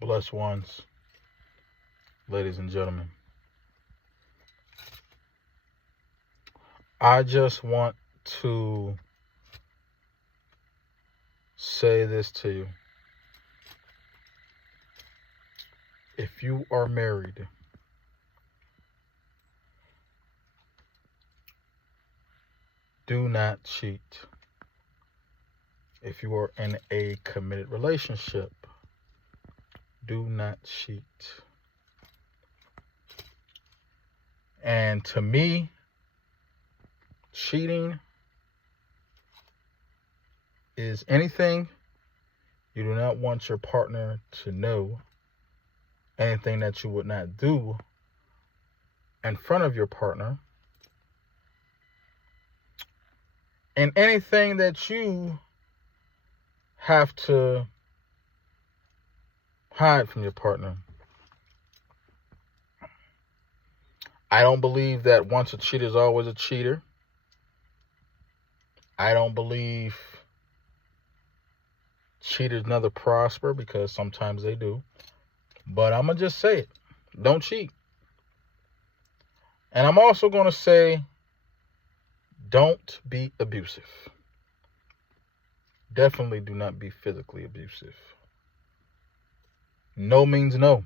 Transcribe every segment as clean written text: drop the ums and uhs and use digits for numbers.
Blessed ones, ladies and gentlemen. I just want to say this to you. If you are married, do not cheat. If you are in a committed relationship, do not cheat. And to me, cheating is anything you do not want your partner to know, anything that you would not do in front of your partner, and anything that you have to hide from your partner. I don't believe that once a cheater is always a cheater. I don't believe cheaters never prosper, because sometimes they do. But I'm going to just say it. Don't cheat. And I'm also going to say, don't be abusive. Definitely do not be physically abusive. No means no,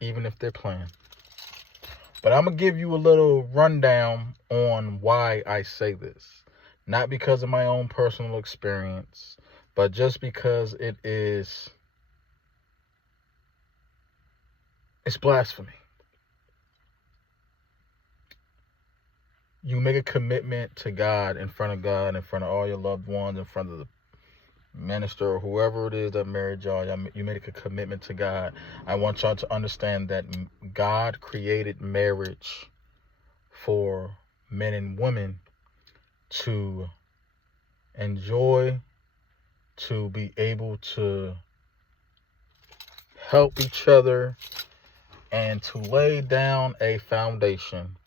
even if they're playing. But I'm going to give you a little rundown on why I say this. Not because of my own personal experience, but just because it's blasphemy. You make a commitment to God, in front of God, in front of all your loved ones, in front of the minister or whoever it is that married y'all. You make a commitment to God. I want y'all to understand that God created marriage for men and women to enjoy, to be able to help each other, and to lay down a foundation.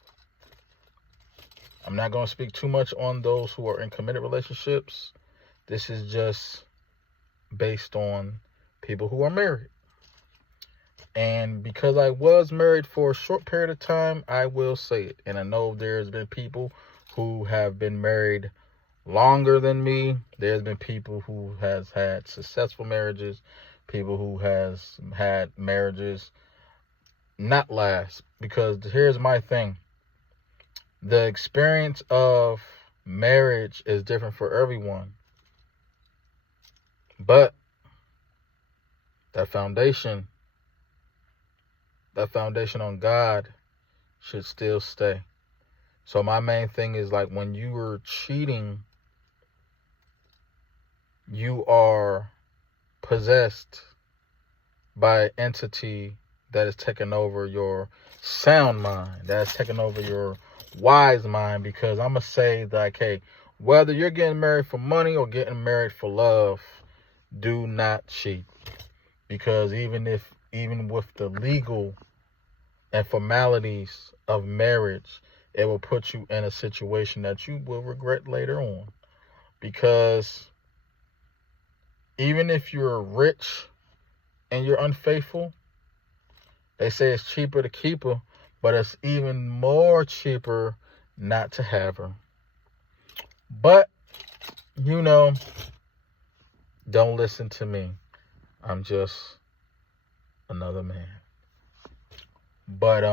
I'm not going to speak too much on those who are in committed relationships. This is just based on people who are married. And because I was married for a short period of time, I will say it. And I know there's been people who have been married longer than me. There's been people who has had successful marriages, people who has had marriages not last. Because here's my thing. The experience of marriage is different for everyone. But that foundation on God should still stay. So my main thing is, like, when you are cheating, you are possessed by an entity that is taking over your sound mind, that is taking over your wise mind. Because I'm going to say that, hey, whether you're getting married for money or getting married for love, do not cheat. Because even with the legal and formalities of marriage, it will put you in a situation that you will regret later on. Because even if you're rich and you're unfaithful, they say it's cheaper to keep her, but it's even more cheaper not to have her. But, don't listen to me. I'm just another man. But,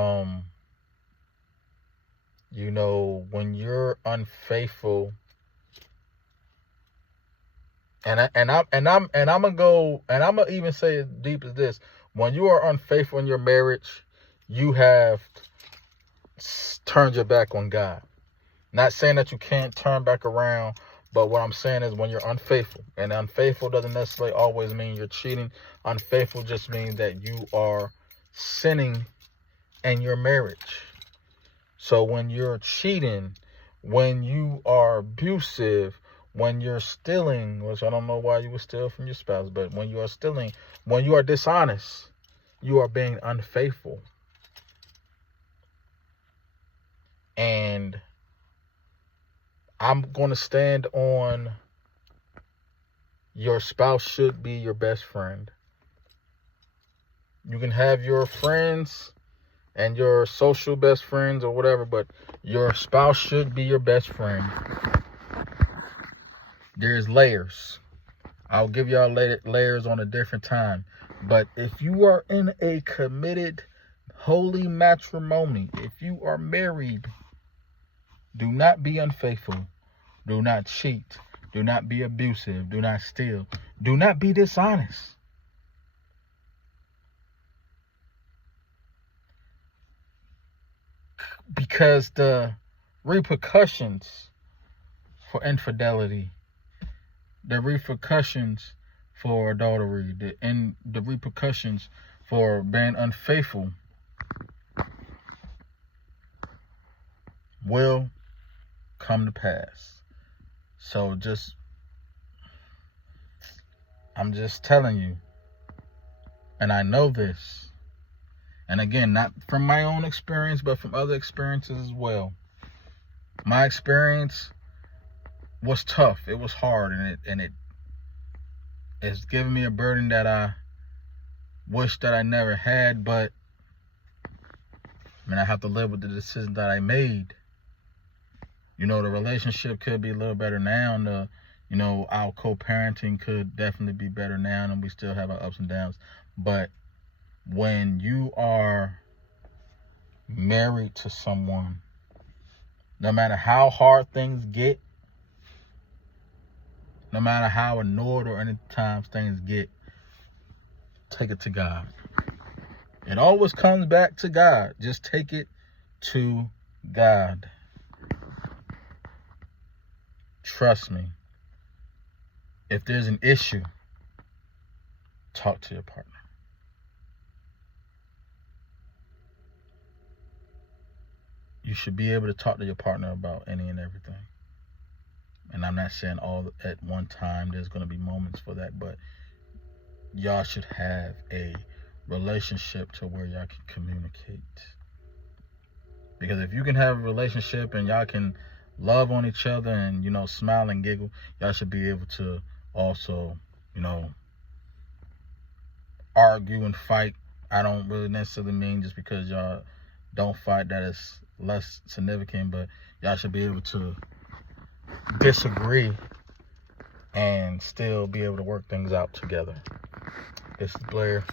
when you're unfaithful, and I'm gonna even say as deep as this: when you are unfaithful in your marriage, you have turned your back on God. Not saying that you can't turn back around, but what I'm saying is, when you're unfaithful, and unfaithful doesn't necessarily always mean you're cheating. Unfaithful just means that you are sinning in your marriage. So when you're cheating, when you are abusive, when you're stealing, which I don't know why you would steal from your spouse, but when you are stealing, when you are dishonest, you are being unfaithful. And I'm going to stand on, your spouse should be your best friend. You can have your friends and your social best friends or whatever, but your spouse should be your best friend. There's layers. I'll give y'all layers on a different time. But if you are in a committed, holy matrimony, if you are married, do not be unfaithful. Do not cheat. Do not be abusive. Do not steal. Do not be dishonest. Because the repercussions for infidelity, the repercussions for adultery, the repercussions for being unfaithful will come to pass. So I'm just telling you, and I know this, and again, not from my own experience, but from other experiences as well. My experience was tough. It was hard, and it's given me a burden that I wish that I never had, but I have to live with the decision that I made. The relationship could be a little better now. Our co-parenting could definitely be better now, and we still have our ups and downs. But when you are married to someone, no matter how hard things get, no matter how annoyed or any times things get, take it to God. It always comes back to God. Just take it to God. Trust me. If there's an issue, talk to your partner. You should be able to talk to your partner about any and everything. And I'm not saying all at one time. There's going to be moments for that, but y'all should have a relationship to where y'all can communicate. Because if you can have a relationship and y'all can love on each other and, smile and giggle, y'all should be able to also, argue and fight. I don't really necessarily mean just because y'all don't fight that is less significant, but y'all should be able to disagree and still be able to work things out together. This is Blair.